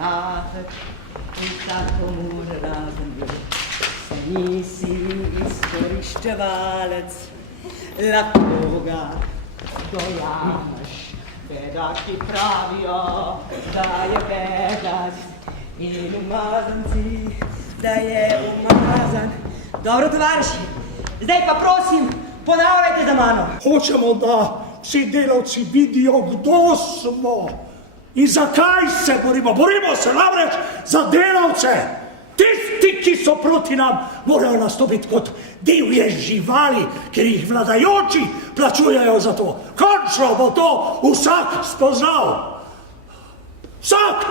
lahek in tako mu razen bil. Se nisi izkoriščevalec, lahko ga dojameš. Bedaki pravijo, da je bedast in umazanci, da je umazan. Dobro, tovariši, zdaj pa prosim, ponavljajte za mano. Hočemo, da vsi delavci vidijo, kdo smo in zakaj se borimo. Borimo se namreč za delavce. Tisti, ki so proti nam, morajo nastopiti kot divje živali, ker jih vladajoči plačujejo za to. Končno bo to vsak spoznal. Vsak!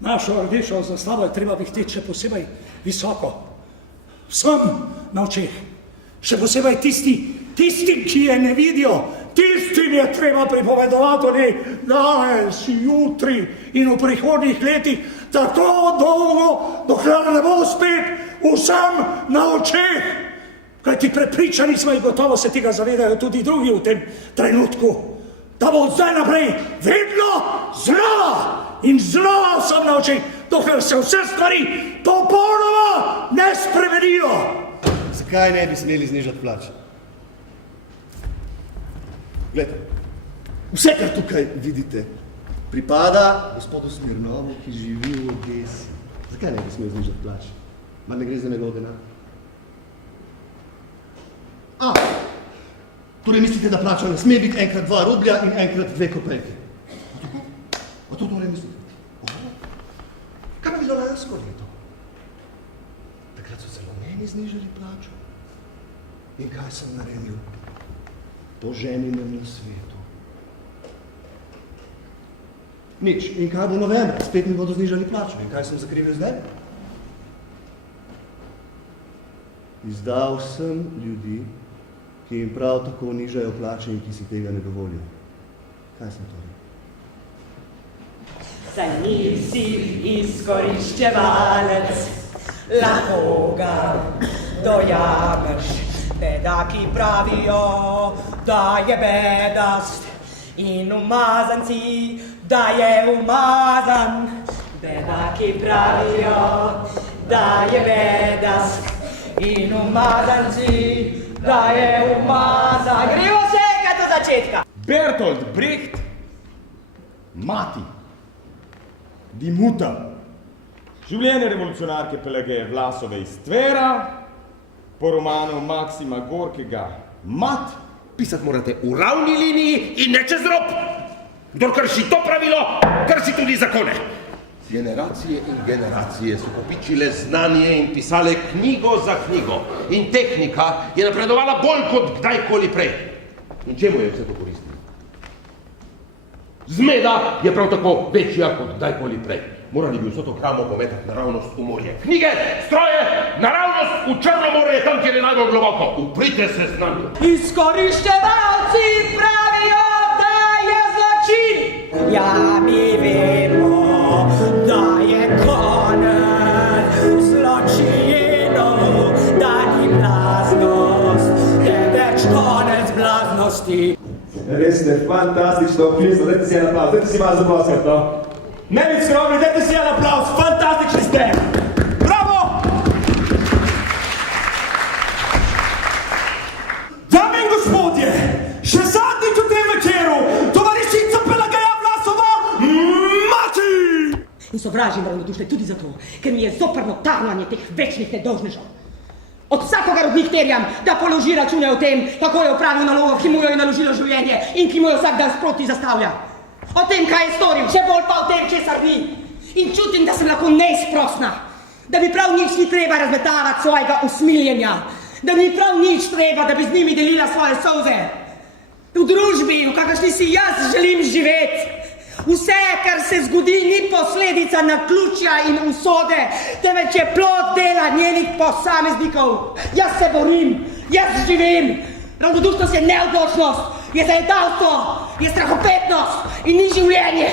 Našo rdečo zastavo je treba vihteti še posebej visoko. Vsem na očeh. Še posebej tistim, ki je ne vidijo. Tistim je treba pripovedovati o njej danes, jutri in v prihodnjih letih tako dolgo, dokler ne bo spet vsem na očeh. Kajti prepričani smo in gotovo se tega zavedajo tudi drugi v tem trenutku, da bo od zdaj naprej vedno znova in znova vsem na očeh, dokler se vse stvari popolnoma ne spremenijo. Zakaj ne bi smeli znižati plače? Glejte, vse, kar tukaj vidite, pripada gospodu Smirnovu, ki živi v Odesi. Zakaj ne bi smeli znižati plače? Mar ne gre za njegov denar? Torej mislite, da plača ne sme biti enkrat 2 rublja in enkrat 2 kopejke? A to torej mislite? Kaj bi bilo jaz leto? Takrat so celo meni znižali plačo. In kaj sem naredil? Po ženinem na svetu. Nič. In kaj bo novembra? Spet mi bodo znižali plačo. In kaj sem zakrivil zdaj? Izdal sem ljudi, ki jim prav tako nižajo plače in ki si tega ne dovolijo. Kaj sem torej? Saj nisi izkoriščevalec, lahko ga dojameš. Bedaki pravijo, da je bedast in umazanci, da je umazan. Bedaki pravijo, da je bedast in umazanci, da je umazan. Gremo še enkrat do začetka. Bertolt Brecht, mati, Dimuta, življenje revolucionarke Pelageje Vlasove iz Tvera, po romanu Maksima Gorkega Mat. Pisati morate v ravni liniji in ne čez rob. Kdor krši to pravilo, krši tudi zakone. Generacije in generacije so kopičile znanje in pisale knjigo za knjigo. In tehnika je napredovala bolj kot kdajkoli prej. In čemu je vse to koristilo? Zmeda je prav tako večja kot kdajkoli prej. Morali bi vso to kramo pometati naravnost v morje. Knjige, stroje, naravnost v Črno morje, tam, kjer je najbolj globoko. Uprite se z nami. Izkoriščevalci pravijo, da je zločin. Ja, mi vemo, da je konec zločinov, da ni blaznost, temveč konec blaznosti. Res ste fantastično vključno, dajte si en aplauz, dajte si malo zaprosit, no? Ne biti skromni, dajte si en aplauz, fantastični ste! Bravo! Dame in gospodje, še zadnjič v tem večeru, tovarišica Pelageja Vlasova, mati! In sovražim ravnodušne tudi zato, ker mi je zoprno tarnanje teh večnih nedolžnežev. Od vsakogar od njih terjam, da položi račune o tem, kako je opravil nalogo, ki mu jo je naložilo življenje in ki mu jo vsak dan sproti zastavlja. O tem, kaj je storil, še bolj pa o tem, česar ni. In čutim, da sem lahko neizprosna, da mi prav nič ni treba razmetavati svojega usmiljenja, da mi prav nič treba, da bi z njimi delila svoje solze. V družbi, v kakršni si jaz želim živeti. Vse, kar se zgodi, ni posledica naključja in usode, temveč je plod dela njenih posameznikov. Jaz se borim, jaz živim. Ravnodušnost je neodločnost, je zajedavstvo, je strahopetnost in ni življenje.